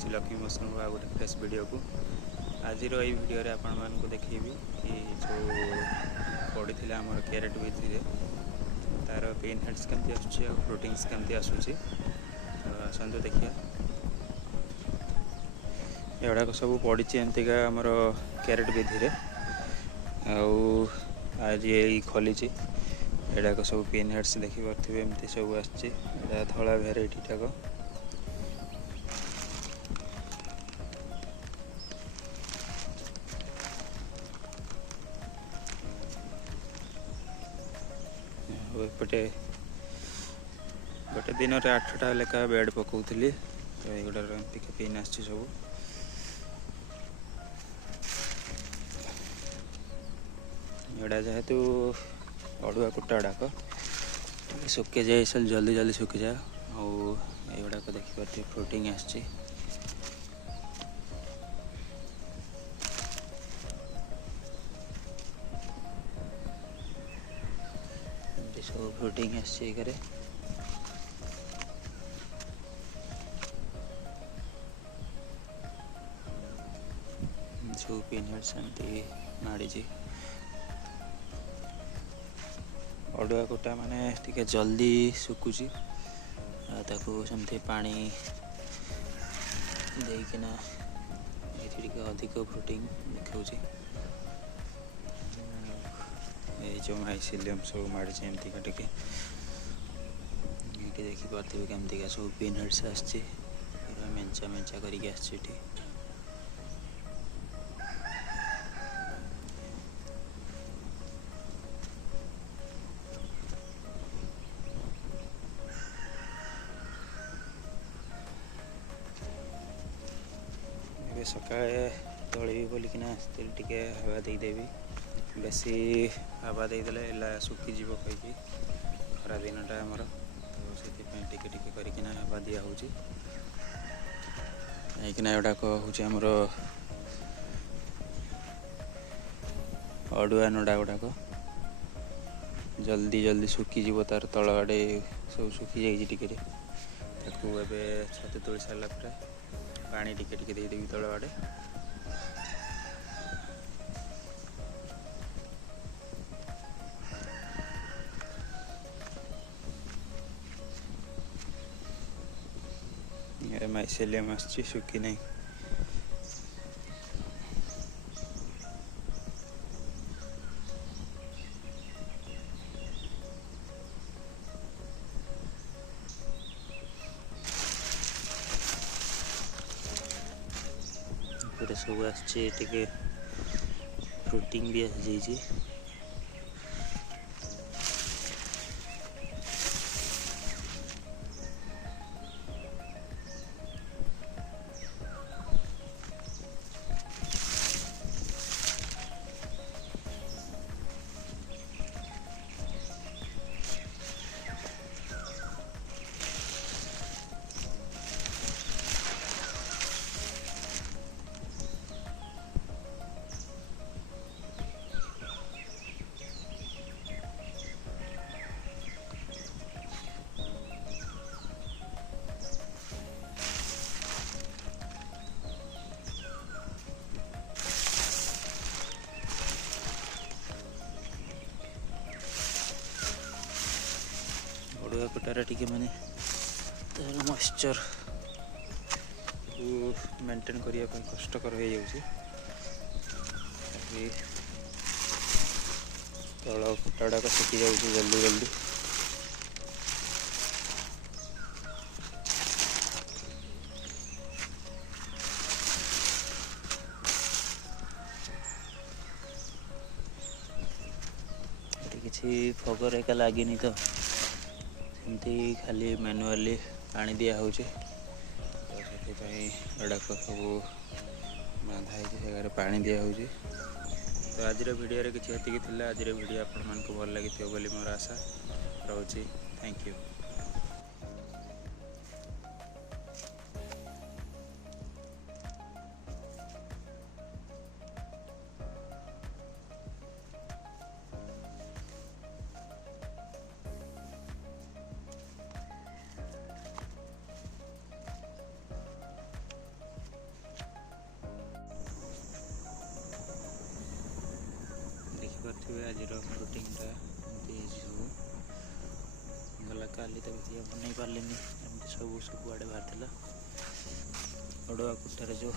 स्वागत लक्ष्मी मोशन आ गोटे fresh video को। आज यही वीडियो रे आपण मानक देखेबी कि जो पड़ी आमर कैरेट विधि तार पिन हेड्स केमती आसुची और फ्रूटिंग्स केमती आसुची। तो आसतु देखिए एगुड़ाक सब पड़ी एमतीका आमर कैरेट विधि रे आज ये खोली एडाक सब पिन हेड्स देखी पारे एमती सब आसची धला भेराइटी टाक एपटे गोटे दिन में 8टा लेखा बेड पकाउली। तो युटार एमती पिन आस सब एड़ा जेहेतु अड़ुआ कुटा गुड़ाक सुखी जाए जल्दी जल्दी सुखी जाए और देखिए फ्रूटिंग आसची। सब फ्रूटिंग आसची करे सब पिन हेड्स एमती माड़ी अड़ुआ कुटा माने टिके जल्दी सुकुची ताकू सेमती पानी देकिना ये अधिक फ्रूटिंग देखा जो माइसिलियम सब माड़ी एमती का टे देखिपे केमती का सब पिन हेड्स आसची मेंचा मेंचा करके आसची। सकाळे तोली बोलिकिना टिके हवा देदेवी बेसी हवा देदेले सुखी जीव कहीकि खरा दिनटा आमर तो से टिके टिके करकिना हवा दिया होची कहीं एटाक हूँ आमर अड़ुआ नड़ा गुड़ाक जल्दी जल्दी सुखी जीव तार तल आड़े सब सुखी जाइए टिके छत तोड़ सारा पर पानी टिके टिके देदेवी तल आड़े माइसेलियम आसची सुखी नहीं। सब आसची टिके फ्रूटिंग भी आस जाइए। अड़ुआ कुटार टिके माने तार मॉइस्चर को मेंटेन करने कष्टकर हो जाउछि तल कुटाड़ा सुखी जाउछि जल्दी जल्दी। किसी फगर एका लगिनी तो एमती खाली मैनुअली पानी दिया हो एडाक सब बांधा जगह पानी दिया हो। तो आज वीडियो रे किसी हेतिकी थिला। आज वीडियो आपण मानक भल लगी बोली मोर आशा रोची। Thank you. ତା ଭିତରେ ବନେଇ ପାରିଲିନି, ଏମିତି ସବୁଆଡ଼େ ବାହାରିଥିଲା। ଅଡ଼ୁଆ କୁଟାରେ ଯେଉଁ